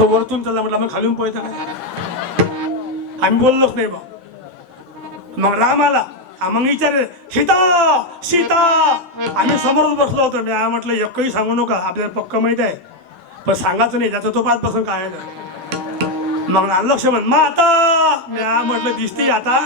तो वरतून चालला म्हटलं मग खालून पोहायचं काय? आम्ही बोललोच नाही बा मग राम आला मग विचार सीता सीता. आम्ही समोरच बसलो होतो. मी म्हटलं एकही सांगू नका आपल्याला पक्क माहीत आहे. पण सांगायचं नाही त्याचा तो पाच पासून काय आहे? मग ना लक्ष्मण मग आता मी म्हटलं दिसते आता.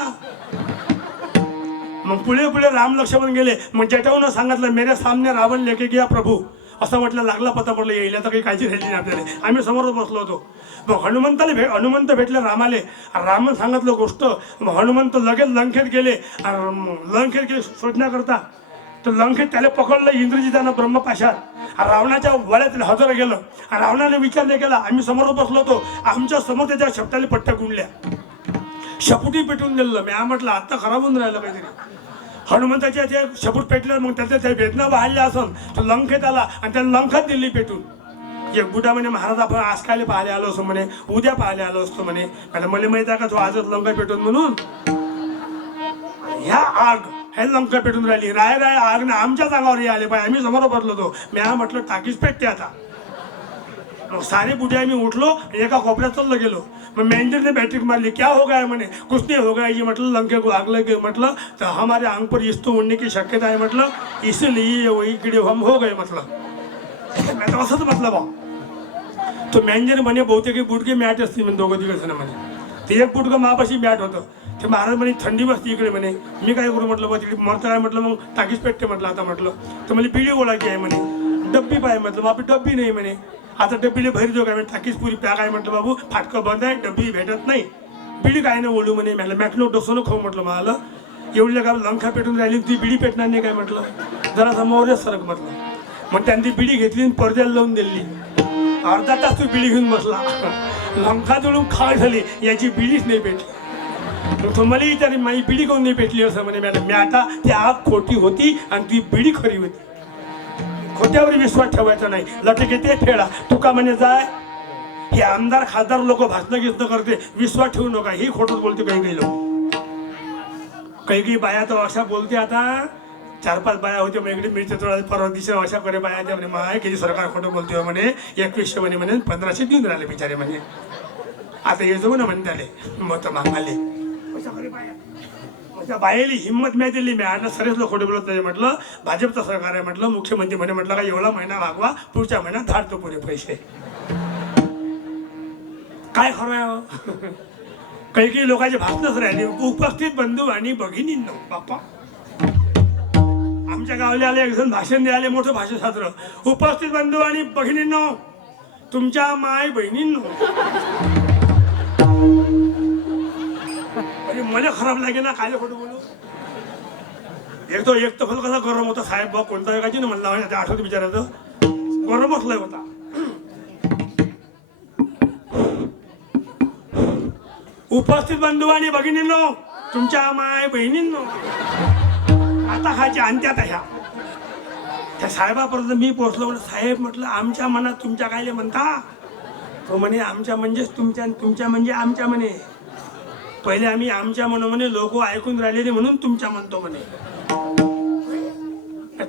मग पुढे पुढे राम लक्ष्मण गेले. मग जटावून सांगितलं मेरे सामने रावण लेके गया प्रभू. असं म्हटलं लागला पता पडलं येईल आता काही काळजी राहिली नाही आपल्याला. आम्ही समोरच बसलो होतो. मग हनुमंताला भे हनुमंत भेटले रामाले. रामन सांगितलं गोष्ट. मग हनुमंत लगेच लंकेत गेले. लंखेत लंकेत गेले शोधण्याकरता तर लंकेत त्याला पकडलं इंद्रजितानं ब्रह्मपाशात. रावणाच्या वळ्यात हजर गेलं रावणाने विचार नाही केला. आम्ही समोर बसलो होतो. आमच्यासमोर त्याच्या शब्दाला पट्ट्या गुंडल्या. शपुटी पेटून दिलं मी म्हटलं आता खराब होऊन राहिलं काहीतरी. हनुमंताच्या ते शपूट पेटलं मग त्याच्या त्या वेदना वाहल्या असून तो लंकेत आला आणि त्याला लंकात दिली पेटून. एक बुडा म्हणे महाराज आपण आज कायले पाहायला आलो असतो म्हणे उद्या पाहायला आलो असतो म्हणे. मला मला माहीत आहे का तो आजच लंका पेटून म्हणून? ह्या आग हे लंका पेटून राहिली. राय राय आग ना आमच्या जागावर आले पाहिजे. आम्ही समोर बसलो होतो. म्या म्हटलं टाकीच पेटते आता. सारे बुढ़े आम्ही उठलो आणि एका कोपऱ्यात चाललं गेलो. मग मॅनेजरने बॅटरी मारली क्या हो गया म्हणे कुछ नहीं हो गया ये म्हटलं लंके को आग म्हटलं तर हमारे आंग पर इस्तो उड़ने की शक्यता आहे म्हटलं इसलिए वही कीड़े हम हो गए. म्हटलं. मी तर असंच म्हटलं बा तो मॅनेजर म्हणे बहुतेक बुटके मॅच मॅट असते म्हणे दोघं दिवस म्हणे. ते एक बुटकं मापाशी मॅट होतं. ते महाराज म्हणे थंडी बसते इकडे म्हणे. मी काय करू म्हटलं बा तिकडे मरता काय म्हटलं मग टाकीच पेटते. म्हटलं आता म्हटलं. तर म्हणजे बिडी ओळखी आहे? म्हणे. डब्बी पाय म्हटलं मग आपली डब्बी नाही म्हणे. आता डब्बीले भरी देऊ काय म्हणे टाकीच पुरी पॅक आहे म्हटलं बाबू? फाटकं बंद आहे डब्बी भेटत नाही. बिडी काय नाही ओढू म्हणे मला. मॅकनो डोसं खाऊ म्हटलं मला. एवढी का लंखा पेटून राहिली ती बिडी पेटणार नाही काय म्हटलं? जरा समोरच सरक म्हटलं. मग त्यांनी ती बिडी घेतली आणि पडद्याला लावून दिली. अर्धा तास तू बिडी घेऊन बसला. लंका जळून खाळ झाली. याची बिडीच नाही पेटली. तुम्हालाही तो मला माझी बिडी कोण नाही पेटली असं म्हणे मॅडम. मी आता ती आग खोटी होती आणि ती बिडी खरी होती. खोट्यावर विश्वास ठेवायचा नाही. लटक ते फेडा? तुका म्हणे जाय. हे आमदार खासदार लोक भाषण गिसणं करते. विश्वास ठेवू नका. ही खोटत बोलते काही काही लोक. काही काही बाया तर अशा बोलते आता. चार पाच बाया होते मग इकडे मिळते थोडा परवा दिवशी अशा करे बाया त्या म्हणे माय किती सरकार खोटं बोलतोय म्हणे. एकवीसशे म्हणे म्हणे पंधराशे देऊन राहिले बिचारे म्हणे. आता येतो ना म्हणे त्याले. मत मागाले. बाया. त्या बाईली हिंमत मी दिली मी आणि सरेच लोक खोटे बोलत नाही म्हटलं भाजपचं सरकार आहे म्हटलं मुख्यमंत्री म्हणे म्हटलं का एवढा महिना भागवा पुढच्या महिन्यात धाडतो पुरे पैसे. काय खरं आहे हो? काही काही लोकांचे भाषणच राहिले. उपस्थित बंधू आणि भगिनींनो बाप्पा. आमच्या गावले आले एक जण भाषण द्यायला मोठं भाषाशास्त्र उपस्थित बंधू आणि भगिनींनो तुमच्या माय बहिणींनो मला खराब लागे ना काय खोटं बोलू? एक तो एक तर फल कसा गरम होता साहेब बा कोणता एकाची ना म्हणला ते आठवत बिचारायचं गरम असलाय होता. उपस्थित बंधू आणि भगिनींनो तुमच्या माय बहिणींनो आता खायचे अंत्यात ह्या. त्या साहेबापर्यंत मी पोहोचलो म्हणलं साहेब म्हटलं आमच्या मनात तुमच्या कायले म्हणता? तो म्हणे आमच्या म्हणजेच तुमच्या तुमच्या म्हणजे आमच्या म्हणे. पहिले आम्ही आमच्या मनोमने लोक ऐकून राहिलेले म्हणून तुमच्या म्हणतो म्हणे.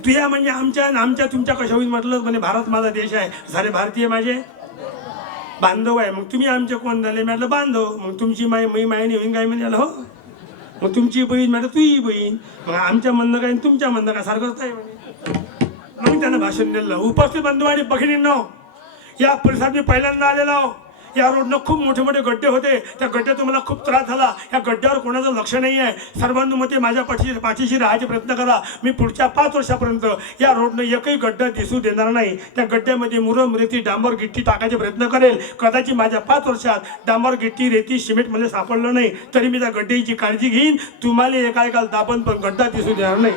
तुया म्हणजे आमच्या आमच्या तुमच्या कशा होईल म्हटलं म्हणे भारत माझा देश आहे. सारे भारतीय माझे? बांधव आहे. मग तुम्ही आमचे कोण झाले? म्हटलं बांधव. मग तुमची माई मी मायने होईन काय म्हणजे हो. मग तुमची बहीण म्हटलं तुही बहीण. मग आमच्या म्हणणं काय तुमच्या म्हणणं काय? सारखंच आहे म्हणे. मग त्यांना भाषण दिलं. उपस्थित बांधव आणि भगिनींनो या परिसरात मी पहिल्यांदा आलेलो आहो. या रोडनं खूप मोठे मोठे गड्डे होते. त्या गड्ड्यातून मला खूप त्रास झाला. या गड्ड्यावर कोणाचं लक्ष नाही आहे सर्वांनुमते माझ्या पाठीशी पाठीशी राहायचे प्रयत्न करा. मी पुढच्या पाच वर्षापर्यंत या रोडनं एकही गड्डा दिसू देणार नाही. त्या गड्ड्यामध्ये मुरम रेती डांबर गिट्टी टाकायचे प्रयत्न करेल. कदाचित माझ्या पाच वर्षात डांबर गिट्टी रेती सिमेंट मला सापडलं नाही. तरी मी त्या गड्ड्याची काळजी घेईन. तुम्हाला एका एकाला दाबन पण गड्डा दिसू देणार नाही.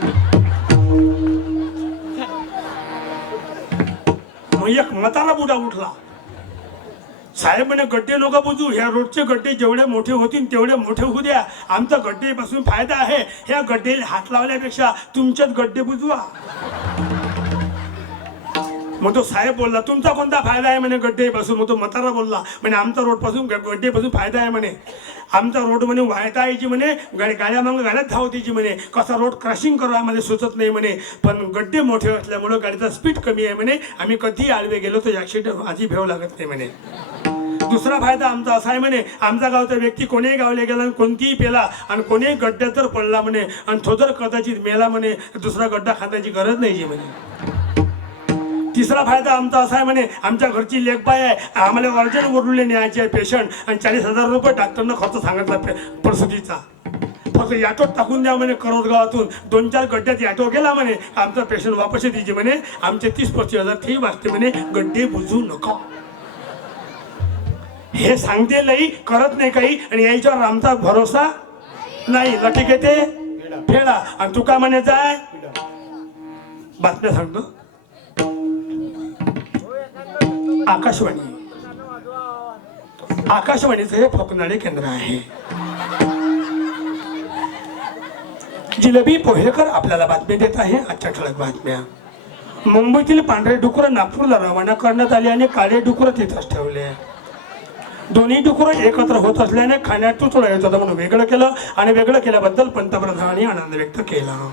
मग एक मताला बुडा उठला. साहेब म्हणे गड्डे नका बुजू. ह्या रोडचे गड्डे जेवढे मोठे होतील तेवढे मोठे होऊ द्या. आमचा गड्डेपासून फायदा आहे. ह्या गड्डे हात लावल्यापेक्षा तुमच्याच गड्डे बुजवा. मग तो साहेब बोलला तुमचा कोणता फायदा आहे म्हणे गड्डेपासून? मग तो मतारा बोलला म्हणे आमचा रोडपासून गड्डेपासून फायदा आहे म्हणे. आमचा रोड म्हणे वाहता यायची म्हणे गाड्या मग गाड्यात धावतीची म्हणे. कसा रोड क्रशिंग करा आम्हाला सुचत नाही म्हणे. पण गड्डे मोठे असल्यामुळं गाडीचा स्पीड कमी आहे म्हणे. आम्ही कधीही आडवे गेलो तर ॲक्सिडेंट आधी भेव लागत नाही म्हणे. दुसरा फायदा आमचा असा आहे म्हणे आमचा गावचा व्यक्ती कोणीही गावले गेला आणि कोणतीही पेला आणि कोणीही गड्ड्यात जर पडला म्हणे आणि तो जर कदाचित मेला म्हणे दुसरा गड्डा खाण्याची गरज नाही म्हणे. तिसरा फायदा आमचा असा आहे म्हणे आमच्या घरची लेखबाई आहे आम्हाला अर्जंट वरलुले न्यायचे आहे पेशंट आणि चाळीस हजार रुपये डॉक्टरनं खर्च सांगितला प्रसूतीचा. फक्त याटोत टाकून द्या म्हणे करोड गावातून. दोन चार गड्ड्यात याटो गेला म्हणे आमचा पेशंट वापस द्यायचे म्हणे आमचे तीस पस्तीस हजार फी वाचते म्हणे गड्डे बुजू नका. हे सांगते लई करत नाही काही आणि याच्यावर आमचा भरोसा नाही. लटी येते फेडा. आणि तू काय म्हणायचं आहे बातम्या सांगतो. आकाशवाणी. आकाशवाणीचं हे फोकनाडे केंद्र आहे. जिलेबी पोहेकर आपल्याला बातमी देत आहे. आजच्या ठळक बातम्या. मुंबईतील पांढरे डुकरं नागपूरला रवाना करण्यात आले आणि काळे डुकरं तिथंच ठेवले. दोन्ही डुकरं एकत्र होत असल्याने खाण्यात तुचडा येत होता म्हणून वेगळं केलं आणि वेगळं केल्याबद्दल पंतप्रधानांनी आनंद व्यक्त केला.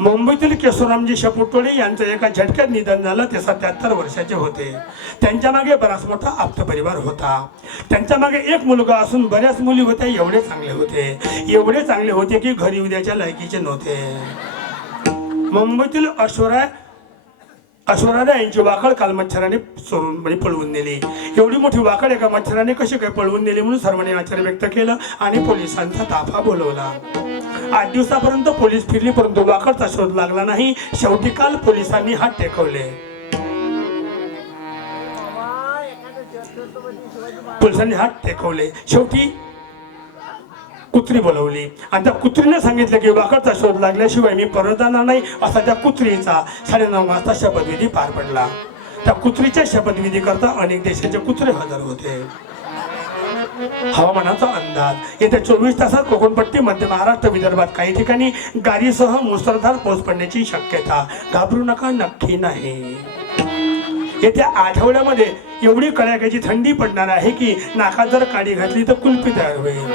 मुंबईतील केशवरामजी शेपुटोळे यांचं एका झटक्यात निधन झालं ते सत्याहत्तर वर्षाचे होते. त्यांच्या मागे बराच मोठा आप्त परिवार होता. त्यांच्या मागे एक मुलगा असून बऱ्याच मुली होत्या एवढे चांगले होते. एवढे चांगले होते की घरी उद्याच्या लायकीचे नव्हते. मुंबईतील अश्वराय असुराने यांची वाकड काल मच्छराने चोरून म्हणजे पळवून नेली. एवढी मोठी वाकड एका मच्छराने कशी काय पळवून नेली म्हणून सर्वांनी आश्चर्य व्यक्त केलं आणि पोलिसांचा ताफा बोलवला. आठ दिवसापर्यंत पोलीस फिरली परंतु वाकडचा शोध लागला नाही. शेवटी काल पोलिसांनी हात टेकवले. पोलिसांनी हात टेकवले. शेवटी कुत्री बोलवली. आणि त्या कुत्रीने सांगितलं की वाकडचा शोध लागल्याशिवाय मी परत जाणार नाही असा त्या कुत्रीचा साडेनऊ वाजता शपथविधी पार पडला. त्या कुत्रीच्या शपथविधी करता अनेक देशाचे कुत्रे हजर होते. हवामानाचा अंदाज. येत्या चोवीस तासात कोकणपट्टी मध्य महाराष्ट्र विदर्भात काही ठिकाणी गारीसह मुसळधार पाऊस पडण्याची शक्यता. घाबरू नका नक्की नाही. येत्या आठवड्यामध्ये एवढी कडाक्याची थंडी पडणार आहे की नाकात जर काडी घातली तर कुल्फी तयार होईल.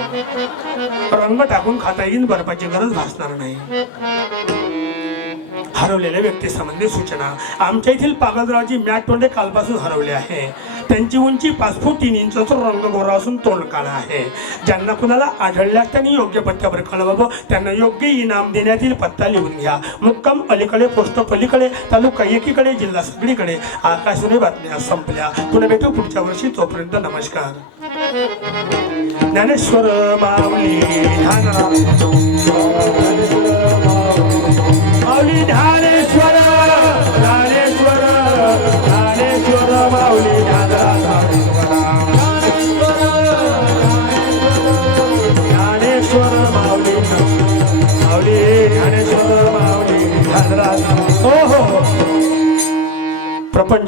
रंग टाकून खाता येईल बर्फाची गरज भासणार नाही. हरवलेल्या व्यक्तीसंबंधी सूचना. आमच्या येथील पागलरावची मॅट तोंडे कालपासून हरवले आहे. त्यांची उंची पाच फूट तीन इंच रंग गोरा असून तोंड काळा आहे. ज्यांना कुणाला आढळल्यास त्यांनी योग्य पत्त्यावर कळवावं त्यांना योग्य इनाम देण्यात येईल पत्ता लिहून घ्या. मुक्काम अलीकडे पोस्ट पलीकडे तालुका एकीकडे जिल्हा सगळीकडे. आकाशवाणी बातम्या संपल्या. पुन्हा भेटू पुढच्या वर्षी. तोपर्यंत नमस्कार. ज्ञानेश्वर माऊली माऊली ज्ञानेश्वर ज्ञानेश्वर ज्ञानेश्वर माऊली. ज्ञानेश्वर